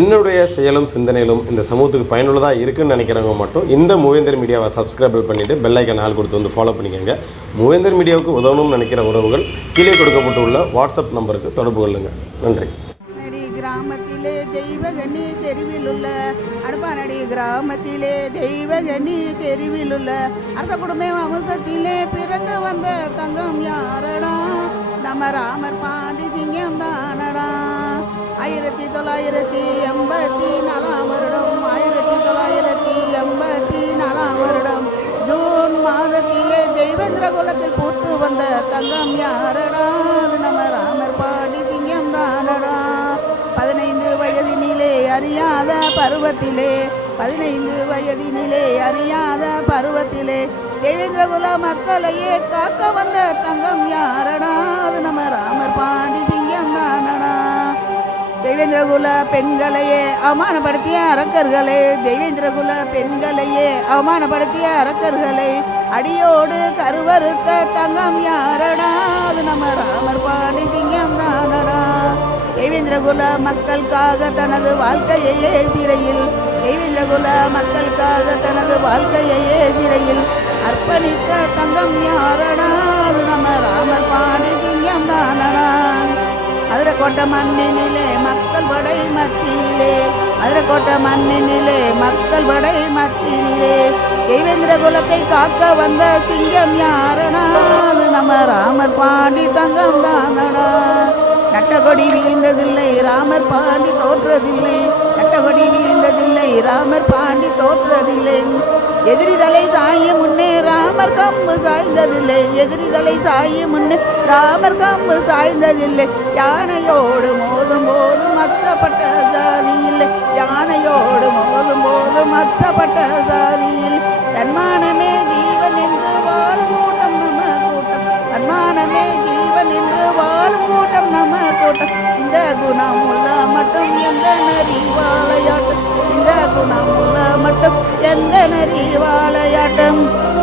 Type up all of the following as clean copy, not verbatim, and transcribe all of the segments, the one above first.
என்னுடைய செயலும் சிந்தனையிலும் இந்த சமூகத்துக்கு பயனுள்ளதாக இருக்குன்னு நினைக்கிறவங்க மட்டும் இந்த மூவேந்தர் மீடியாவை சப்ஸ்கிரைப் பண்ணிவிட்டு பெல் ஐக்கான் ஆல் கொடுத்து வந்து ஃபாலோ பண்ணிக்கோங்க. மூவேந்தர் மீடியாவுக்கு உதவணும்னு நினைக்கிற உறவுகள் கீழே கொடுக்கப்பட்டுள்ள வாட்ஸ்அப் நம்பருக்கு தொடர்பு கொள்ளுங்கள். நன்றி. கிராமத்திலே தெய்வகனி தெருவில் உள்ள அடுப்பானடி கிராமத்திலே தெய்வகனி தெருவில் உள்ள அரச குடும்ப வம்சத்திலே பிறந்து வந்த தங்கம் யாரடா? நம்ம ராமர் பாண்டி சிங்கம் தானடா. 1984 வருடம் 1984 வருடம் ஜூன் மாதத்திலே தெய்வேந்திர குலத்தில் பூத்து வந்த தங்கம் யாரடா? அது நம்ம ராமர் பாண்டி சிங்கம் தானடா. 15 வயதினிலே அறியாத பருவத்திலே 15 வயதினிலே அறியாத பருவத்திலே தேவேந்திரகுல மக்களையே காக்க வந்த தங்கம் யாரடா? அது நம்ம ராமர் பாண்டி சிங்கம் தானடா. தேவேந்திரகுல பெண்களையே அவமானப்படுத்திய அரக்கர்களே, தேவேந்திரகுல பெண்களையே அவமானப்படுத்திய அரக்கர்களை அடியோடு கருவறுத்த தங்கம் யாரடா? அது நம்ம ராமர் பாண்டி சிங்கம் தானடா. தேவேந்திரகுல மக்களுக்காக தனது வாழ்க்கையே சிறையில் தேவேந்திரகுல மக்களுக்காக தனது வாழ்க்கையே சிறையில் அர்ப்பணித்த தங்கம் யாரடா? அது நம்ம ராமர் பாண்டி சிங்கம் தானடா. அதிரக்கோட்டை மண்ணினிலே மக்கள் படை மத்தியிலே அதிரக்கோட்டை மண்ணினிலே மக்கள் படை மத்தியிலே தேவேந்திர குலத்தை காக்க வந்த சிங்கம் யாரடா? அது நம்ம ராமர் பாண்டி தங்கம் தானடா. நட்டகொடி வீழ்ந்ததில்லை ராமர் பாண்டி தோற்றதில்லை, நட்டகொடி வீழ்ந்ததில்லை ராமர் பாண்டி தோற்றதில்லை. எதிரிகளை சாயும் முன்னே ராமர் கம்பு சாய்ந்ததில்லை, எதிரிகளை சாயும் முன்னே ராமர் கம்பு சாய்ந்ததில்லை. யானையோடு மோதும் போது மற்றப்பட்ட ஜாதி இல்லை, யானையோடு மோதும் போது மற்றப்பட்ட ஜாதி இல்லை. தன்மானமே ஜீவன் என்று வாழும் கூட்டம் நம்ம கூட்டம், தன்மானமே ஜீவன் என்று வாழும் கூட்டம் நம்ம கூட்டம். இந்த குணம் உள்ள மட்டும் எந்த நரி வாழையாட்டம், இந்த குணம் உள்ள மட்டும் எந்த நரி வாழையாட்டம்.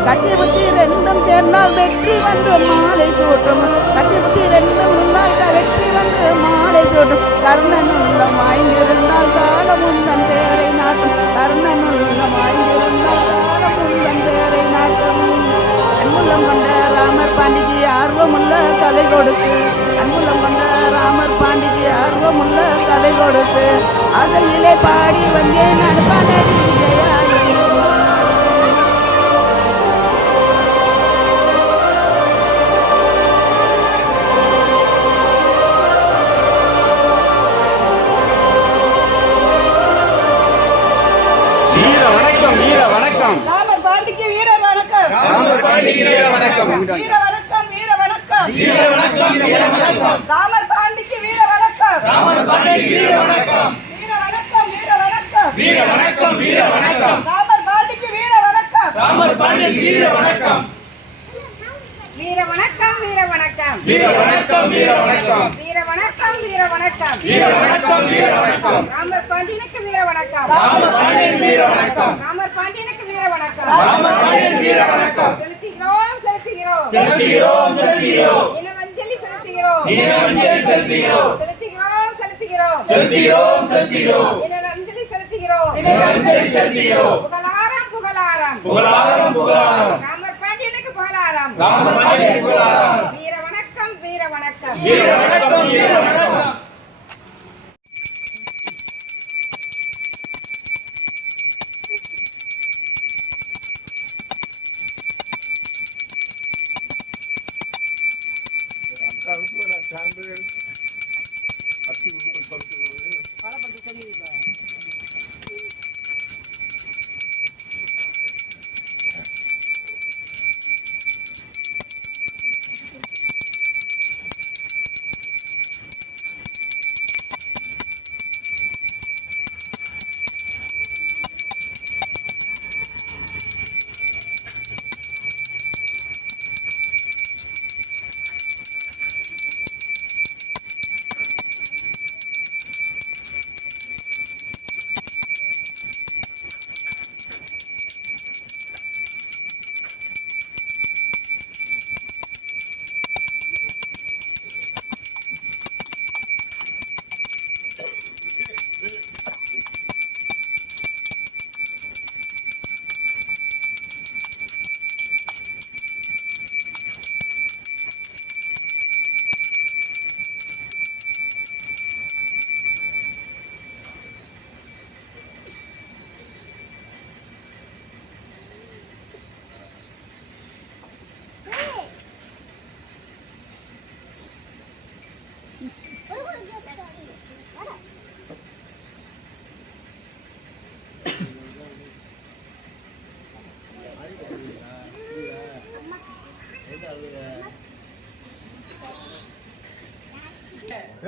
கத்தி புத்தி ரெண்டும் சேர்ந்தால் வெற்றி வந்து மாலை சூட்டும், கத்தி புத்தி ரெண்டும் இருந்தால் வெற்றி வந்து மாலை சூட்டும். கர்ணன் உள்ளம் வாய்ந்திருந்தால் காலமும் தன் பேரை நாட்டும், கர்ணன் உள்ளம் வாய்ந்திருந்தால் காலமும் தன் பேரை நாட்டும். அன்புள்ளம் கொண்ட ராமர் பாண்டிக்கு ஆர்வமுள்ள கதை கொடுத்து, அன்புள்ளம் கொண்ட ராமர் பாண்டிக்கு ஆர்வமுள்ள கதை கொடுத்து ஆசையிலே பாடி வந்தேன் அடுப்பானடி ஜெயாயி. ராமர் பாண்டிக்கு வீர வணக்கம், ராமர் பாண்டிக்கு வீர வணக்கம், வீர வணக்கம் வீர வணக்கம், வீர வணக்கம் வீர வணக்கம். ராமர் பாண்டிக்கு வீர வணக்கம், ராமர் பாண்டிக்கு வீர வணக்கம், வீர வணக்கம் வீர வணக்கம், வீர வணக்கம் வீர வணக்கம். ராமர் பாண்டிக்கு வீர வணக்கம், ராமர் பாண்டிக்கு வீர வணக்கம், வீர வணக்கம் வீர வணக்கம், வீர வணக்கம் வீர வணக்கம், வீர வணக்கம் வீர வணக்கம், வீர வணக்கம் வீர வணக்கம். ராமர் பாண்டியனுக்கு வீர வணக்கம், ராமர் பாண்டியனுக்கு வீர வணக்கம், ராமர் பாண்டியனுக்கு வீர வணக்கம், ராமர் பாண்டியனுக்கு வீர வணக்கம். செலுத்துகிறோம் செலுத்துகிறோம் செலுத்துகிறோம் செலுத்துகிறோம், இனவஞ்சலி செலுத்துகிறோம், இனவஞ்சலி செலுத்துகிறோம், செலுத்துகிறோம் செலுத்துகிறோம் செலுத்துகிறோம் செலுத்துகிறோம், இனவஞ்சலி செலுத்துகிறோம், இனவஞ்சலி செலுத்துகிறோம். புகழாரம் புகழாரம் புகழாரம் புகழாரம், ராமர் பாண்டியனுக்கு புகழாரம், ராமர் பாண்டியனுக்கு புகழாரம். வீர வணக்கம் வீர வணக்கம், வீர வணக்கம் வீர வணக்கம்.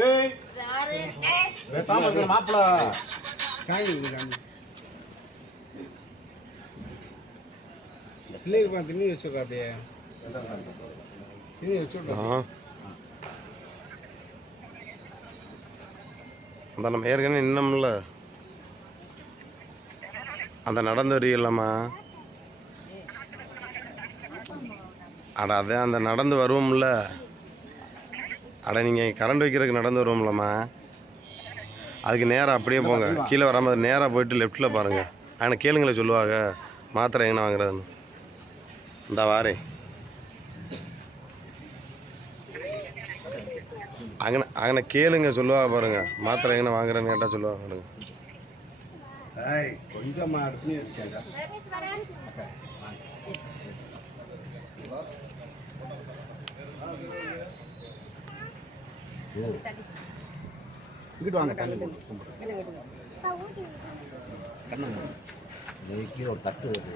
ஏய் பேசாம இருக்க மாப்பிள சாமி பிள்ளைக்கு திண்ணி வச்சுடுறா அப்படியே திண்ணி வச்சுடுறா அந்த நம்ம ஏற்கனவே இன்னும்ல அந்த நடந்து வரீங்களாம்மா அட அதான் அந்த நடந்து வருவோம்ல அட நீங்கள் கரண்ட் வைக்கிறதுக்கு நடந்து வருவோம்லம்மா அதுக்கு நேராக அப்படியே போங்க கீழே வராமல் நேராக போயிட்டு லெஃப்ட்டில் பாருங்கள் ஆனால் கேளுங்களே சொல்லுவாங்க மாத்திரை எங்கே வாங்குறதுன்னு இந்த வாரேன் அங்கே கேளுங்க சொல்லுவாங்க பாருங்க மாத்திரை எங்கே வாங்குறேன்னு கேட்டால் சொல்லுவாங்க பாருங்க கொஞ்சமா இடத்துலயும் இருக்கேன் இங்கிட்டு வாங்க தண்ணி கண்ணு ஒரு தட்டு வருது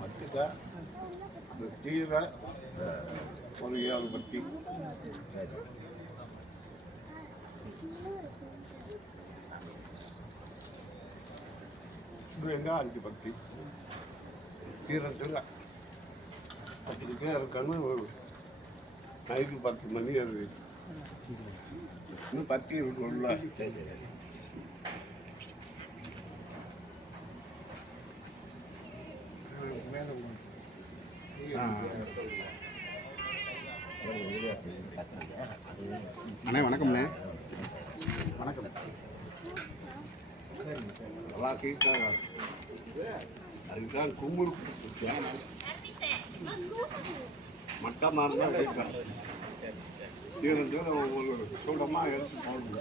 வச்சுக்க தீர ஒரு 7 பத்தி எங்க 5 பத்தி தீரத்துங்க பத்திரிக்கை இருக்கணும் நைட்டு 10 மணி அது இன்னும் பத்தி இருக்குல்ல அண்ணே வணக்கம்ண்ணே வணக்கம் நல்லா கேட்காங்க அதுக்குதான் கும்பல் மட்டமாக இருந்தால் கேட்காங்க தீரத்தில் ஒரு சூடமாக எடுத்து போடுங்க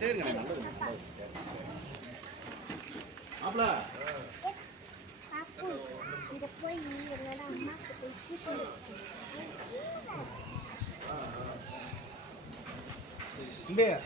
சரிங்க நல்லது மாப்பிள இல்லையா